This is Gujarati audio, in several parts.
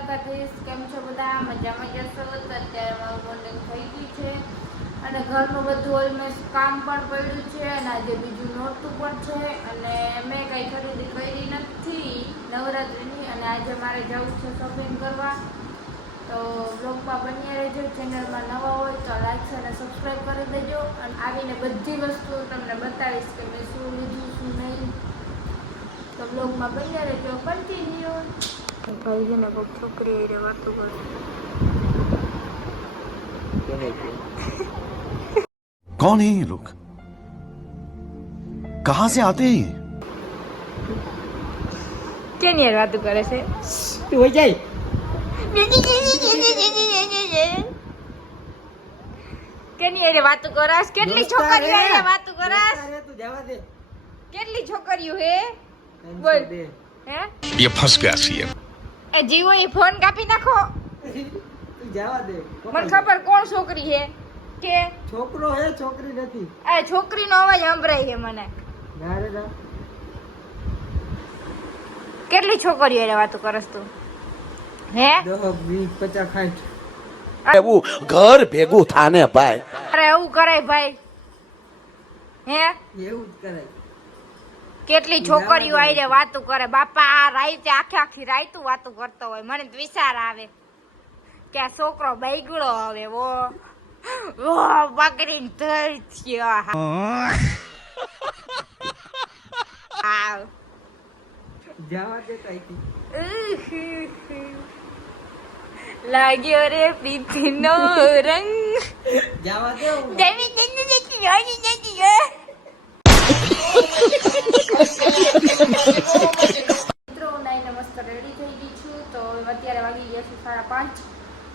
દ્વારકાધીશ. કેમ છો બધા? મજામાં જશો? તો અત્યારે મારું બોન્ડિંગ થઈ ગયું છે અને ઘરનું બધું ઓલમોસ્ટ કામ પણ પડ્યું છે અને આજે બીજું નોરતું પણ છે અને મેં કંઈ ખરીદી કરી નથી નવરાત્રિની અને આજે મારે જવું છે શોપિંગ કરવા. તો બ્લોગમાં બન્યા રહેજો. ચેનલમાં નવા હોય તો લાઈક અને સબસ્ક્રાઈબ કરી દેજો અને આવીને બધી વસ્તુઓ તમને બતાવીશ કે મેં શું લીધું શું નહીં. તો બ્લોગમાં બન્યા રહેજો. કન્ટિન્યુ. ભાઈ છે ને કોઈ છોકરી એ વાતું કરે. कौन है ये लोग? कहाँ से आते हैं? કેની યાર વાતું કરે છે? તું હોય જાય કેની યાર વાતું કરસ? કેટલી છોકરીઓ યાર વાતું કરસ? તું જવા દે કેટલી છોકરીઓ હે? બોલ. હે? ये फंस गया सी એ જીવો એ ફોન કાપી નાખો. તું જવા દે મને ખબર કોણ છોકરી હે કે છોકરો હે છોકરી નથી એ છોકરીનો અવાજ સંભળાય છે મને. ના રે ના કેટલી છોકરીઓ યાર વાતું કરસ તું? હે? 10 20 50 60 એવું ઘર ભેગું થાને ભાઈ. અરે એવું કરાય ભાઈ? હે? એવું જ કરાય. કેટલી છોકરીઓ આઈને વાતું કરે બાપા. આ રાઈતે આખી રાઈતું વાતું કરતો હોય. મને તો વિચાર આવે કે આ છોકરો બૈગડો હવે વો પકડીને ધર થયો. આવ જવા દે કઈથી લાગ્યો રે પ્રીતિનો રંગ. જવા દે હું મિત્રો નાઈને મસ્ત રેડી થઈ ગઈ છું. તો અત્યારે વાગી ગયા છે 5:30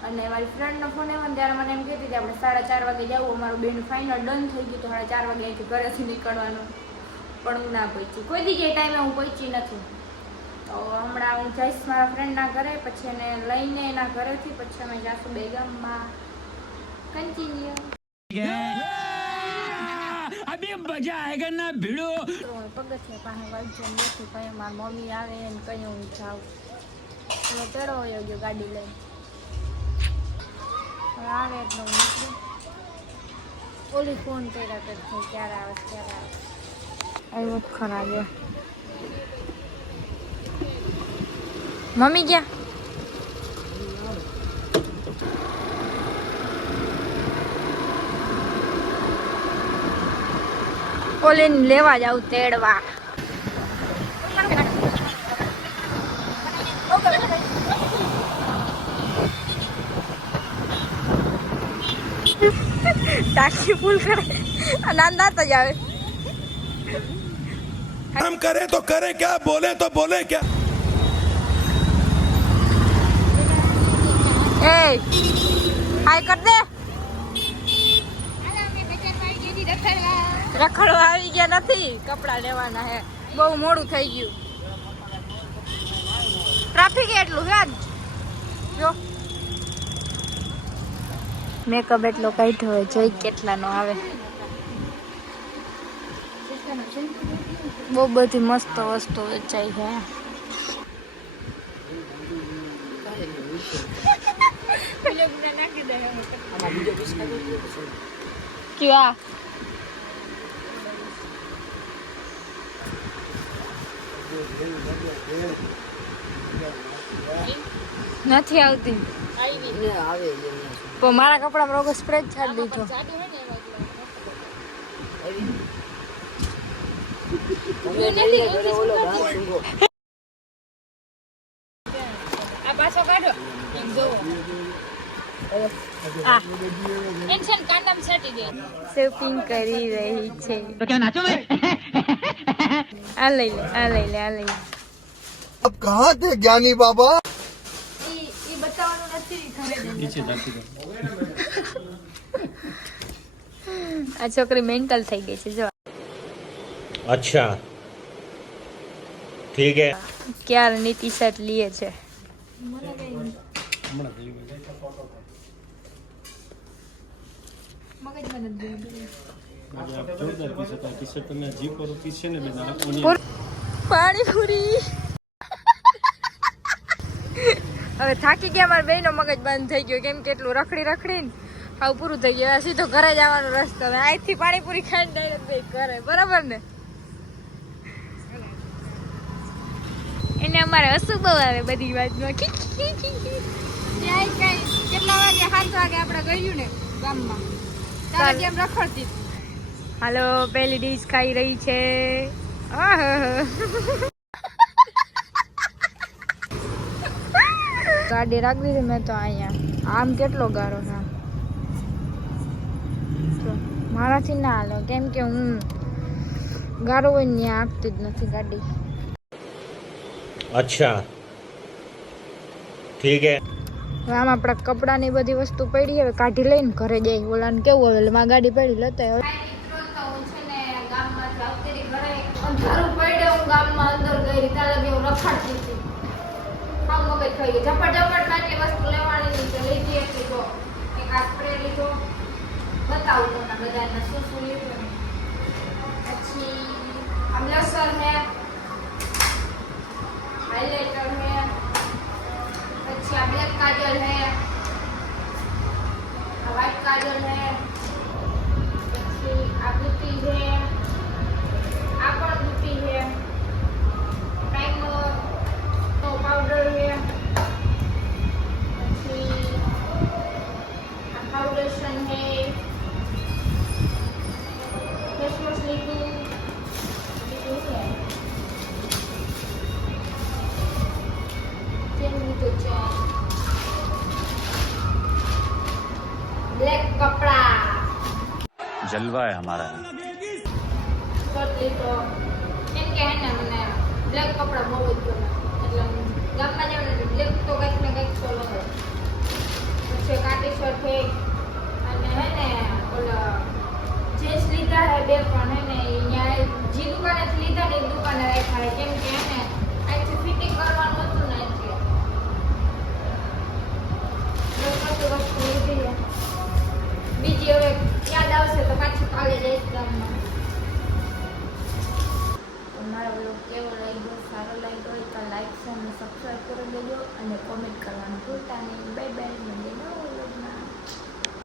અને મારી ફ્રેન્ડનો ફોન આવ્યો ને ત્યારે મને એમ કહેતી હતી આપણે 4:30 વાગે જવું. અમારું બેન ફાઇનલ ડન થઈ ગયું તો 4:30 વાગે અહીંથી ઘરેથી નીકળવાનું. પણ હું ના પહોંચી. કોઈ દી જે ટાઈમે હું પહોંચી નથી. તો હમણાં હું જઈશ મારા ફ્રેન્ડના ઘરે, પછી એને લઈને એના ઘરેથી પછી અમે જાશું બેગામમાં. કન્ટિન્યુ. अभी मजा आएगा ना भिड़ो. પગથિયા પાસે વાંચન નથી. કઈ મારી મમ્મી આવે ને કઈ હું જાઉં. હવે ચડો હોય ગયો ગાડી લઈને. હવે આવે એટલે હું નીકળું. ઓલી ફોન કર્યા કરતી ક્યારે આવે ક્યારે આવે. આવ્યો જ ખરા ગયો. મમ્મી ક્યાં? ઓલીને લેવા જાવ તેડવા. ટાંકી ફૂલ કરે અને અંદાજ જ આવે. हम करें तो करें क्या, बोले तो बोले क्या. એ હાય કર દે. રખડવા આવી ગયા નથી. કપડા લેવાના હે. બહુ મોડું થઈ ગયું. ટ્રાફિક એટલું છે જો. મેકઅપ એટલો કાઢ્યો હોય જોઈ કેટલાનો આવે. બહુ બધી મસ્ત વસ્તુ વેચાઈ છે. ક્યાં નથી આવતી. પણ મારા કપડામાં રોગો સ્પ્રે જ છાડી દીધો. આ પાછો કાઢો. શોપિંગ કરી રહી છે. तो क्या नाचो मैं? આ લઈ લે આ લઈ લે આ લઈ લે. अब कहाँ थे ज्ञानी बाबा? ઈ બતાવવાનું નથી ઘરે. આ છોકરી મેન્ટલ થઈ ગઈ છે જો. अच्छा ठीक है. ક્યારની ટી શર્ટ લીએ છે. પાણીપુરી હવે થાકી ગયા મારા બેનો મગજ બંધ થઈ ગયો કેમ કે એટલું રખડી રખડીને હાવ પૂરું થઈ ગયું સીધો ઘરે જવાનો રસ્તો હવે અહીંથી પાણીપુરી ખાઈને ડાયરેક્ટ બે ઘરે બરાબર ને એને અમારે હસવું બહુ આવે બધી વાતમાં ક્યાંય કઈ કેટલા વાગે 7 વાગે આપણે ગયું ને ગામમાં ત્યારે જેમ રખડતી હાલો પહેલી ડીશ ખાઈ રહી છે ગાડી રાખી દીધી મેં તો અહીંયા આમ કેટલો ગારો છે મારાથી ના હાલો કેમ કે હું ગારો હોય ને ત્યાં આપતી જ નથી ગાડી अच्छा ठीक है હવે આમ આપણા કપડાની બધી વસ્તુ પડી હવે કાઢી લઈને ઘરે જાય ઓલાને કેવું હવે માં ગાડી પડી લેતા હું છે ને ગામમાંથી આવતી ઘરે અંધારું પડે હું ગામમાં અંદર ગઈ ત્યારે બી હું રખડતી હતી હા મગજ થઈ ગયું ઝપટ આટલી વસ્તુ લેવાની છે લીધી હતી તો એક આ સ્પ્રે લીધો બતાવું તમને બધાને શું શું લીધું પછી આ બ્લશર હે हाइलाइटर है अच्छा ब्लैक काजल है व्हाइट काजल है अच्छी आकृति है आपन ब्यूटी है प्राइमर तो पाउडर है अच्छी फाउंडेशन है फेस वॉश लिखूं है ब्लैक कपड़ा जलवा है हमारा टोटली तो એમ કે હે ને મને બ્લેક કપડા બહુ જ ગમે એટલે ગામમાં જાવ ને બ્લેક તો કંઈક ને કંઈક તો લગાડો પછી કાટી શર્ટ છે અને હે ને ઓલા જીન્સ લીધા હે બે પણ હે ને અહીંયા જે દુકાનેથી લીધા ને એ દુકાને રાખ્યા હે કેમ કે હે ને અહીંથી ફિટિંગ કરવાનું હતું ને એટલે વસ્તુ લીધી છે બીજી હવે યાદ આવશે તો પાછી કાલે જઈશ ગામમાં મારો વ્લોગ કેવો લાગ્યો સારો લાગ્યો હોય તો લાઈક અને સબસ્ક્રાઈબ કરી દેજો અને કોમેન્ટ કરવાનું ભૂલતા નહીં બાય બાય મળીએ